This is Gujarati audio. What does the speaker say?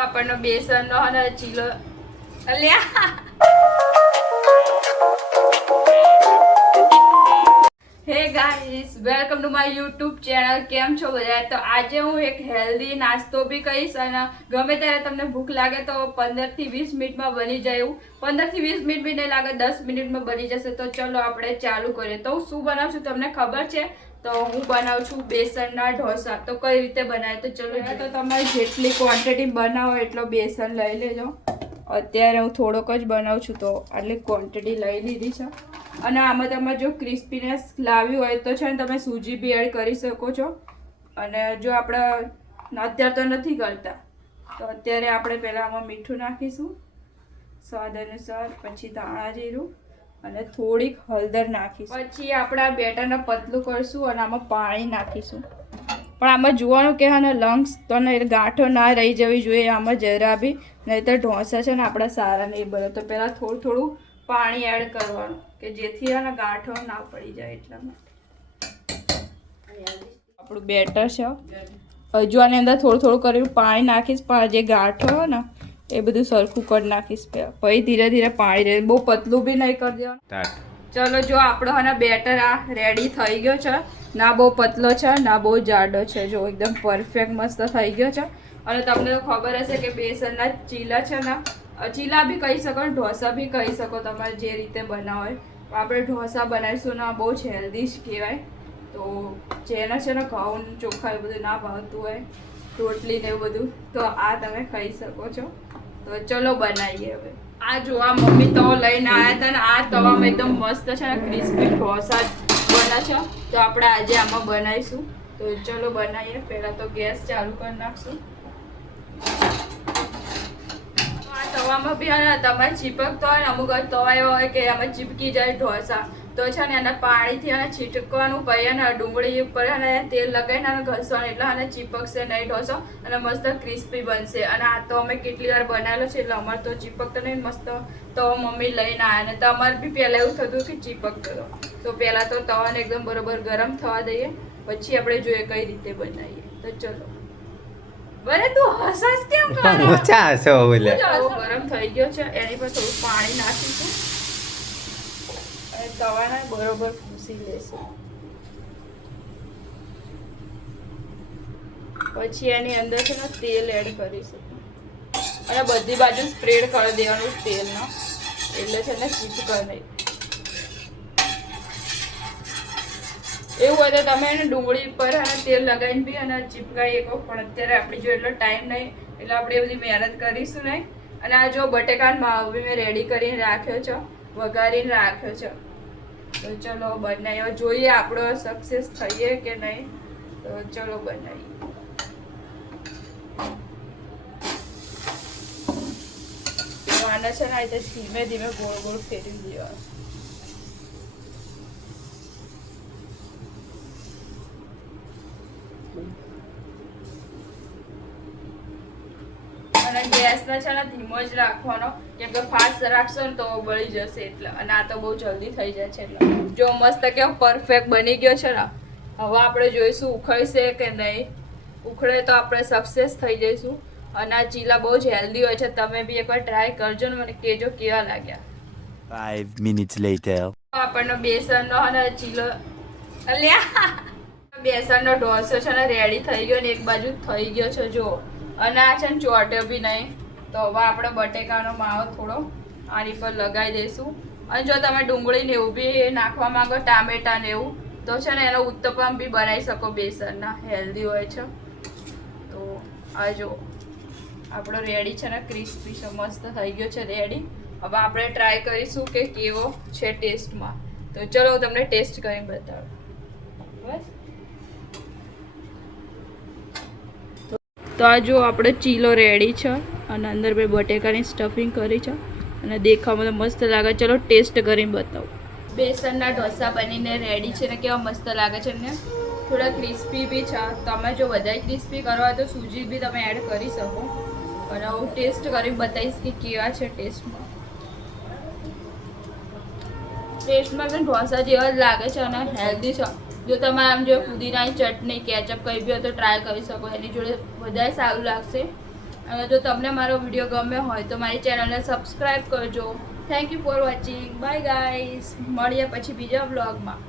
આપણનો બેસનનો અને ચીલો અલ્યા હે guys welcome to my YouTube channel. કેમ છો બધા? તો આજે હું એક હેલ્ધી નાસ્તો બી કહીશ અને ગમે ત્યારે તમને ભૂખ લાગે તો 15 થી 20 મિનિટમાં બની જાય એવું. 15 થી 20 મિનિટ બી નહીં લાગે, 10 મિનિટમાં બની જશે. તો ચલો આપણે ચાલુ કરીએ. તો હું શું બનાવું છું તમને ખબર છે? તો હું બનાવું છું બેસનના ઢોસા. તો કઈ રીતે બનાવે તો ચલો. તો તમારે જેટલી ક્વોન્ટિટી બનાવો એટલો બેસન લઈ લેજો. અત્યારે હું થોડોક જ બનાવું છું તો આટલી ક્વોન્ટિટી લઈ લીધી છે. અને આમાં તમારે જો ક્રિસ્પીનેસ લાવી હોય તો છે ને તમે સૂજી બી એડ કરી શકો છો. અને જો આપણે અત્યારે તો નથી કરતા તો અત્યારે આપણે પહેલાં આમાં મીઠું નાખીશું સ્વાદ અનુસાર, પછી ધાણા જીરું અને થોડીક હળદર નાખીશું. પછી આપણે આ બેટરને પતલું કરશું અને આમાં પાણી નાખીશું. પણ આમાં જોવાનું કે હા લંગ્સ તો ગાંઠો ના રહી જવી જોઈએ આમાં જરા બી, નહીં તો ઢોસા છે ને આપણા સારા નહીં બને. તો પહેલાં થોડું થોડું પાણી એડ કરવાનું કે જેથી આને ગાંઠો ના પડી જાય. એટલા માટે આપણું બેટર છે. હજુ આની અંદર થોડું થોડું કરીને પાણી નાખીશ, પણ જે ગાંઠો હોય ને એ બધું સરખું કરી નાખીશ. પછી ધીરે ધીરે પાણી રહે, બહુ પતલું બી નહીં કરી દેવાનું. ચલો જો આપણો આના બેટર આ રેડી થઈ ગયો છે. ના બહુ પતલો છે ના બહુ જાડો છે. જો એકદમ પરફેક્ટ મસ્ત થઈ ગયો છે. અને તમને તો ખબર હશે કે બેસનના ચીલા છે ને, ચીલા બી કહી શકો, ઢોસા બી કહી શકો, તમારે જે રીતે બનાવો હોય. આપણે ઢોસા બનાવીશું ને બહુ જ હેલ્ધી જ કહેવાય. તો જેને છે ને ઘઉં ચોખા એ બધું ના ભાવતું હોય, રોટલી ને એવું બધું, તો આ તમે ખાઈ શકો છો. તો ચલો બનાવીએ હવે. આ જો આ મમ્મી તવો લઈને આવ્યા હતા ને આ તવામાં એકદમ મસ્ત છે ને ક્રિસ્પી ઢોસા બને છે. તો આપણે આજે આમાં બનાવીશું. તો ચલો બનાવીએ. પહેલાં તો ગેસ ચાલુ કરી નાખશું. તવામાં બી તમારે ચીપકતો હોય ને, અમુક તવા એવા હોય કે એમાં ચીપકી જાય ઢોસા, તો છે ને એના પાણીથી એને છીટકવાનું, પછી ને ડુંગળી ઉપર અને તેલ લગાવીને અને ઘસવાનું, એટલે અને ચીપકશે નહીં ઢોસો અને મસ્ત ક્રિસ્પી બનશે. અને આ તો અમે કેટલી વાર બનાવેલો છે એટલે અમારે તો ચીપકતો નહીં. મસ્ત તો મમ્મી લઈને આવ્યા ને તમારે બી પહેલાં એવું થતું કે ચીપકતો હતો. તો પહેલાં તો તવાને એકદમ બરોબર ગરમ થવા દઈએ, પછી આપણે જોઈએ કઈ રીતે બનાવીએ. તો ચલો. બરે તું હસસ કેમ કરે? ઓછા હસો બોલે. ગરમ થઈ ગયો છે, એની પર થોડું પાણી નાખીશું અને તવાને બરોબર ફૂસી લેશું. પછી એની અંદર છે ને તેલ એડ કરીશું અને બધી બાજુ સ્પ્રેડ કરી દેવાનું તેલનો, એટલે છે ને ચીપકે નહીં. એવું હોય તો તમે એને ડુંગળી પર અને તેલ લગાવીને બી અને ચીપકાવી શકો, પણ અત્યારે આપણી જો એટલો ટાઈમ નહીં એટલે આપણે એ બધી મહેનત કરીશું નહીં. અને આ જો બટેકાનો માવો બી મેં રેડી કરીને રાખ્યો છે, વઘારીને રાખ્યો છે. તો ચલો બનાવીએ, જોઈએ આપણો સક્સેસ થઈએ કે નહીં. તો ચલો બનાવીએ. આને છે ને રીતે ધીમે ધીમે ગોળ ગોળ ફેરવી દેવાનું. અને ગેસને છે ને ધીમો જ રાખવાનો, કેમ કે ફાસ્ટ રાખશો ને તો બળી જશે એટલે. અને આ તો બહુ જલ્દી થઈ જાય છે એટલે. જો મસ્ત કેવો પરફેક્ટ બની ગયો છે ને. હવે આપણે જોઈશું ઉખડશે કે નહીં. ઉખડે તો આપણે સક્સેસ થઈ જઈશું. અને આ ચીલા બહુ જ હેલ્ધી હોય છે, તમે બી એકવાર ટ્રાય કરજો ને મને કહેજો કેવા લાગ્યા. 5 minutes later. આપણનો બેસનનો અને ચીલો અલ્યા બેસનનો ઢોસો છે ને રેડી થઈ ગયો ને એક બાજુ થઈ ગયો છે જો. અને આ છે ને ચોટ્યો બી નહીં. તો હવે આપણે બટેકાનો માવો થોડો આની પર લગાવી દઈશું. અને જો તમે ડુંગળી ને એવું બી નાખવા માંગો, ટામેટા ને એવું, તો છે ને એનો ઉત્તપમ બી બનાવી શકો બેસનના, હેલ્ધી હોય છે. તો આ જો આપણો રેડી છે ને ક્રિસ્પી છે, મસ્ત થઈ ગયો છે રેડી. હવે આપણે ટ્રાય કરીશું કે કેવો છે ટેસ્ટમાં. તો ચલો હું તમને ટેસ્ટ કરીને બતાવું. બસ તો આ જો આપણો ચીલો રેડી છે અને અંદર મેં બટેકાની સ્ટફિંગ કરી છે અને દેખાવામાં તો મસ્ત લાગે. ચલો ટેસ્ટ કરીને બતાવું. બેસનના ઢોસા બનીને રેડી છે ને કેવા મસ્ત લાગે છે ને, થોડા ક્રિસ્પી બી છે. તમે જો વધારે ક્રિસ્પી કરવા હોય તો સૂજી બી તમે એડ કરી શકો. અને હું ટેસ્ટ કરીને બતાવીશ કે કેવા છે ટેસ્ટમાં. ટેસ્ટમાં પણ ઢોસા જેવા જ લાગે છે અને હેલ્ધી છે. જો તમે આમ જો પુદીનાની ચટણી, કેચઅપ કંઈ બી હોય તો ટ્રાય કરી શકો, એની જોડે વધારે સારું લાગશે. અને જો તમને મારો વિડીયો ગમ્યો હોય તો મારી ચેનલને સબસ્ક્રાઈબ કરજો. Thank you for watching. Bye guys. મળીએ પછી બીજા વ્લોગમાં.